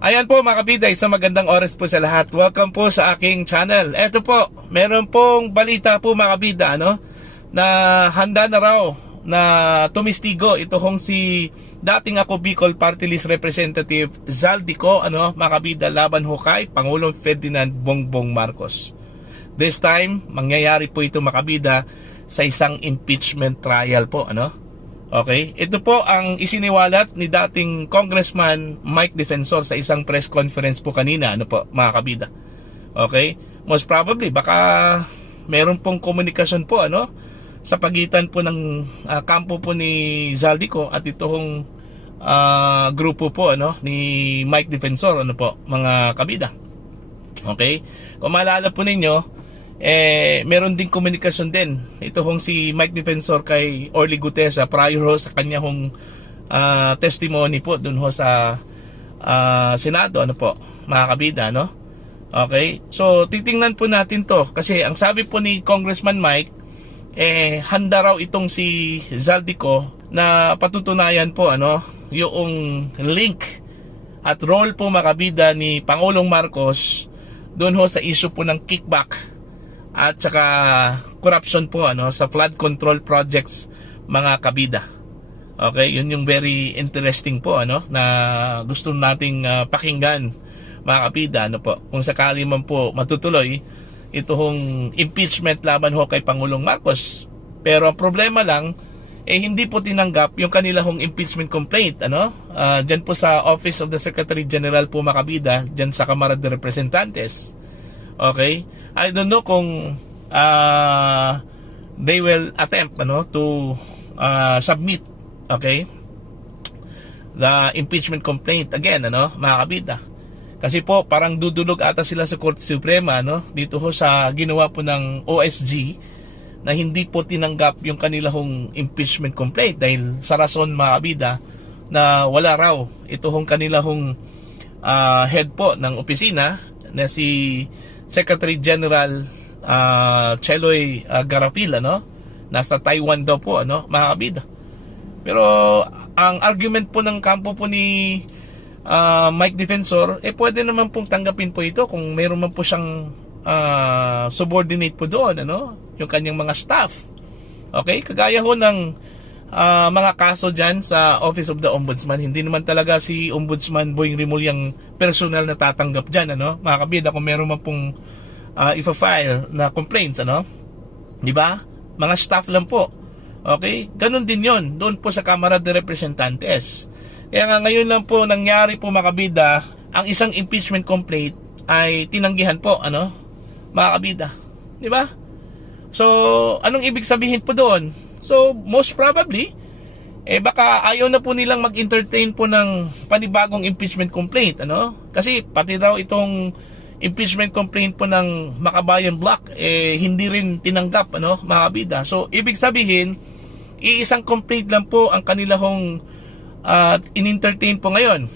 Ayan po mga kabida, isang magandang oras po sa lahat. Welcome po sa aking channel. Eto po, meron pong balita po mga kabida, na handa na raw na tumistigo ito hong si dating ako Bicol Party List Representative Zaldico, mga kabida, laban ho kay Pangulong Ferdinand Bongbong Marcos. This time, mangyayari po ito mga kabida sa isang impeachment trial po, Okay, ito po ang isiniwalat ni dating Congressman Mike Defensor sa isang press conference po kanina, mga kabida. Okay, most probably baka meron pong komunikasyon po sa pagitan po ng kampo po ni Zaldico at itong grupo po ni Mike Defensor, mga kabida. Okay, kung maalala po ninyo, meron ding komunikasyon din ito hong si Mike Defensor kay Orly Gutesa prior ho sa kanya hong testimony po dun ho sa Senado, mga kabida, Okay, so titingnan po natin to kasi ang sabi po ni Congressman Mike, handa raw itong si Zaldico na patutunayan po yung link at role po mga kabida ni Pangulong Marcos dun ho sa issue po ng kickback at saka corruption po sa flood control projects, mga kabida. Okay, yun yung very interesting po na gusto nating pakinggan, mga kabida, kung sakali man po matutuloy itong impeachment laban ho kay Pangulong Marcos. Pero ang problema lang hindi po tinanggap yung kanila hong impeachment complaint diyan po sa Office of the Secretary General po, mga kabida, diyan sa Kamara de Representantes. Okay, I don't know kung they will attempt to submit, okay, the impeachment complaint again, mga kabida. Kasi po parang dudulog ata sila sa Korte Suprema dito ho sa ginawa po ng OSG na hindi po tinanggap yung kanila hong impeachment complaint dahil sa rason, mga kabida, na wala raw ito hong kanila hong head po ng opisina na si Secretary General Cheloy Garafil, nasa Taiwan daw po, mga kabida. Pero ang argument po ng kampo po ni Mike Defensor, pwede naman pong tanggapin po ito kung mayroon man po siyang subordinate po doon, yung kanyang mga staff. Okay, kagaya ho ng mga kaso dyan sa Office of the Ombudsman. Hindi naman talaga si Ombudsman Boying Remulyang personal na tatanggap dyan, mga kabida, kung meron man pong ifa-file na complaints, di ba? Mga staff lang po. Okay, ganun din yon doon po sa Kamara de Representantes. Kaya nga ngayon lang po nangyari po, mga kabida, ang isang impeachment complaint ay tinanggihan po, mga kabida, di ba? So anong ibig sabihin po doon? So most probably baka ayaw na po nilang mag-entertain po ng panibagong impeachment complaint, kasi pati daw itong impeachment complaint po ng Makabayan Block hindi rin tinanggap, mga kabida. So ibig sabihin iisang complaint lang po ang kanila hong in-entertain po ngayon.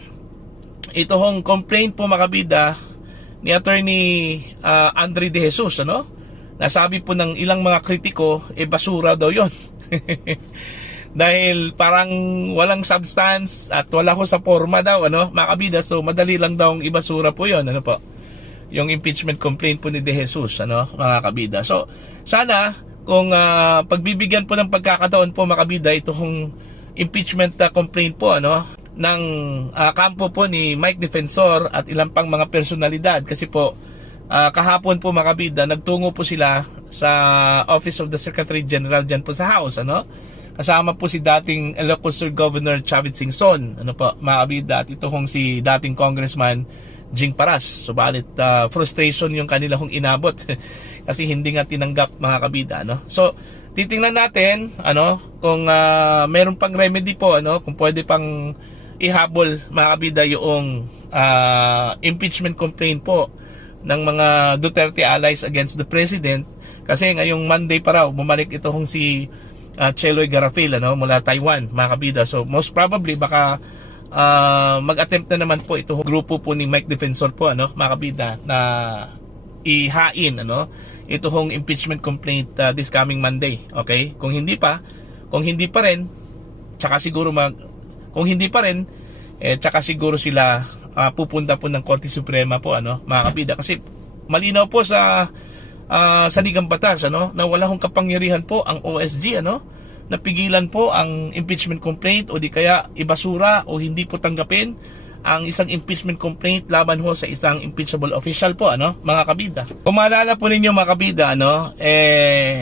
Ito hong complaint po, mga kabida, ni Attorney Andre De Jesus, nasabi po ng ilang mga kritiko basura daw yon. Dahil parang walang substance at wala ko sa forma daw, mga kabida. So madali lang daw ibasura po yon, po yung impeachment complaint po ni De Jesus, mga kabida. So sana kung pagbibigyan po ng pagkakataon po, mga kabida, itong impeachment complaint po ng kampo po ni Mike Defensor at ilang pang mga personalidad, kasi po kahapon po, mga kabida, nagtungo po sila sa Office of the Secretary General dyan po sa House, kasama po si dating Ilocos Governor Chavit Singson, po, mga kabida, at ito hong si dating Congressman Jing Paras. Subalit frustration yung kanila hong inabot kasi hindi nga tinanggap, mga kabida, So titingnan natin kung meron pang remedy po, kung pwede pang ihabol, mga kabida, yung impeachment complaint po ng mga Duterte allies against the President. Kasi ngayong Monday pa raw bumalik itong si Cheloy Garafil mula Taiwan, mga kabida. So most probably baka mag-attempt na naman po itong grupo po ni Mike Defensor po, mga kabida, na ihain itong impeachment complaint this coming Monday. Okay, kung hindi pa rin, tsaka siguro tsaka siguro sila pupunta po ng Korte Suprema po, ano, mga kabida. Kasi malinaw po sa saligang batas, ano, na wala hong kapangyarihan po ang OSG, ano, napigilan po ang impeachment complaint o di kaya ibasura o hindi po tanggapin ang isang impeachment complaint laban ho sa isang impeachable official po, ano, mga kabida. Kung maalala po ninyo, mga kabida, ano,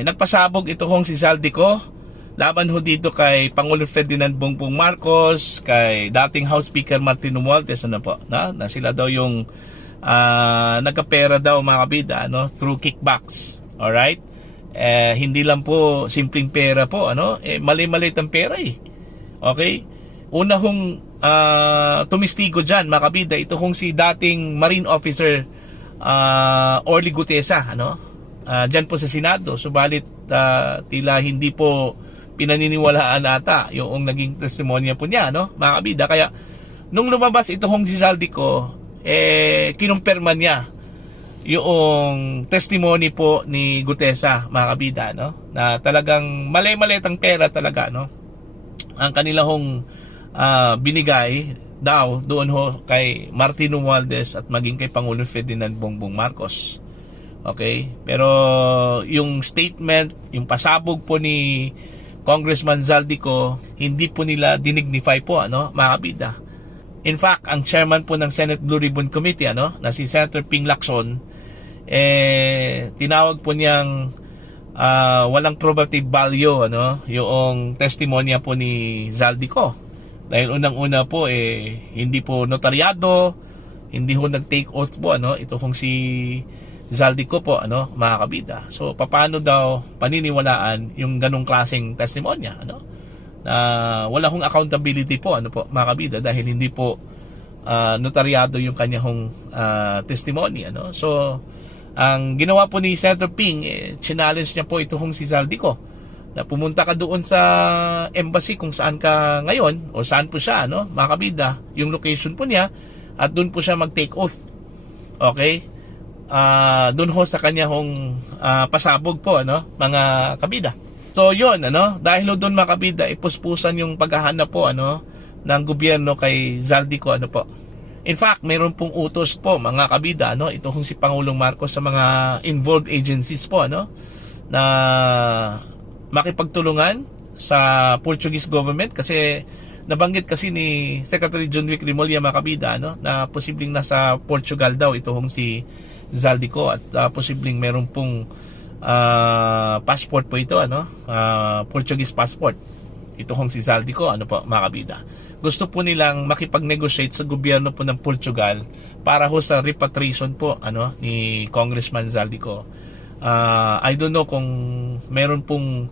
nagpasabog ito hong si Zaldico laban ho dito kay Pangulong Ferdinand Bongbong Marcos, kay dating House Speaker Martin Romualdez, ano po, na sila daw yung nagkapera daw, mga kabida, ano, through kickbacks. Alright? Hindi lang po simpleng pera po, ano, mali-maliit ang pera eh. Okay? Una hong tumistigo dyan, mga kabida, ito hong si dating Marine Officer Orly Gutesa, ano, dyan po sa Senado. Subalit tila hindi po pinaniniwalaan ata yung naging testimonya po niya, no, mga kabida. Kaya nung lumabas ito hong si Zaldico, kinumpirma niya yung testimony po ni Gutesa, mga kabida, no, na talagang mali-maliit ang pera talaga, no, ang kanila hong binigay daw doon ho kay Martin Romualdez at maging kay Pangulong Ferdinand Bongbong Marcos. Okay? Pero yung statement, yung pasabog po ni Congressman Zaldico, hindi po nila dinignify po, ano, mga kabida. In fact, ang chairman po ng Senate Blue Ribbon Committee, ano, na si Senator Ping Lacson, tinawag po niyang walang probative value, ano, yung testimonya po ni Zaldico. Dahil unang-una po, hindi po notaryado, hindi ho nag-take oath po, ano, ito kung si Zaldico po, ano, mga kabida. So, paano daw paniniwalaan yung ganong klaseng testimonya, ano, na wala hong accountability po, ano po, mga kabida, dahil hindi po notaryado yung kanyang testimony, ano. So, ang ginawa po ni Senator Ping, challenge niya po ito hong si Zaldico, na pumunta ka doon sa embassy kung saan ka ngayon, o saan po siya, ano, mga kabida, yung location po niya, at doon po siya mag-take oath. Okay? Doon ho sa kanya hong pasabog po, ano, mga kabida. So yun, ano, dahil doon, mga kabida, ipuspusan yung paghahanap po, ano, ng gobyerno kay Zaldico, ano po. In fact, mayroon pong utos po, mga kabida, ano, ito hong si Pangulong Marcos sa mga involved agencies po, ano, na makipagtulungan sa Portuguese government, kasi nabanggit kasi ni Secretary John Wick Remulla, mga kabida, ano, na posibleng nasa Portugal daw ito hong si Zaldico at posibleng meron pong passport po ito, ano, Portuguese passport ito hong si Zaldico, ano po, mga kabida. Gusto po nilang makipag-negotiate sa gobyerno po ng Portugal para ho sa repatriation po, ano, ni Congressman Zaldico. I don't know kung meron pong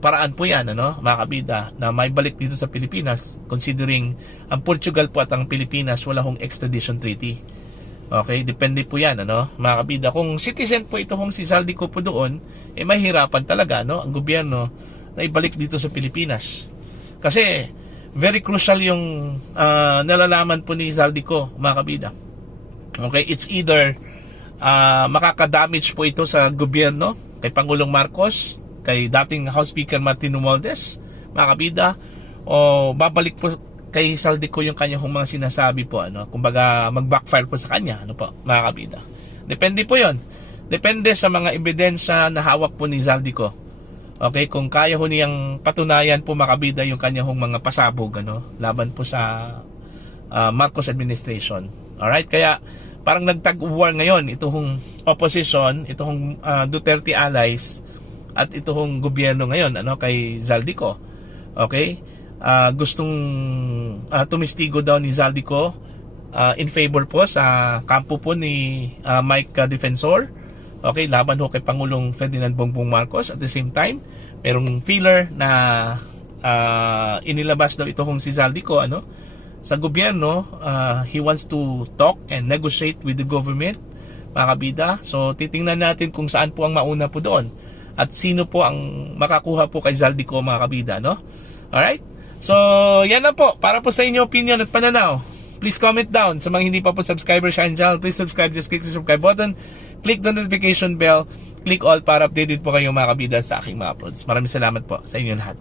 paraan po yan, ano, mga kabida, na may balik dito sa Pilipinas, considering ang Portugal po at ang Pilipinas wala hong extradition treaty. Okay, depende po yan, ano, mga kabida. Kung citizen po ito hong si Zaldico po doon, mahihirapan talaga, no, ang gobyerno na ibalik dito sa Pilipinas. Kasi very crucial yung nalalaman po ni Zaldico, mga kabida. Okay, it's either makakadamage po ito sa gobyerno kay Pangulong Marcos, kay dating House Speaker Martin Romualdez, mga kabida, o babalik po kay Zaldico yung kanyang mga sinasabi po, ano, kumbaga mag-backfire po sa kanya, ano po, mga kabida. Depende po yon. Depende sa mga ebidensya na hawak po ni Zaldico. Okay, kung kaya ho niyang patunayan po, mga kabida, yung kanyang mga pasabog, ano, laban po sa Marcos administration. Alright, kaya parang nagtag-war ngayon itong opposition, itong Duterte allies at itong gobyerno ngayon, ano, kay Zaldico. Okay? Gustong tumistigo daw ni Zaldico in favor po sa kampo po ni Mike Defensor. Okay, laban ho kay Pangulong Ferdinand Bongbong Marcos. At the same time, merong feeler na inilabas daw ito kung si Zaldico, ano, sa gobyerno. He wants to talk and negotiate with the government, mga kabida. So titingnan natin kung saan po ang mauna po doon at sino po ang makakuha po kay Zaldico, mga kabida, no? Alright? So yan na po, para po sa inyo opinion at pananaw. Please comment down. Sa mga hindi pa po subscriber sa channel, please subscribe. Just click the subscribe button, click the notification bell, click all para updated po kayo, mga kabida, sa aking mga uploads. Maraming salamat po sa inyo lahat.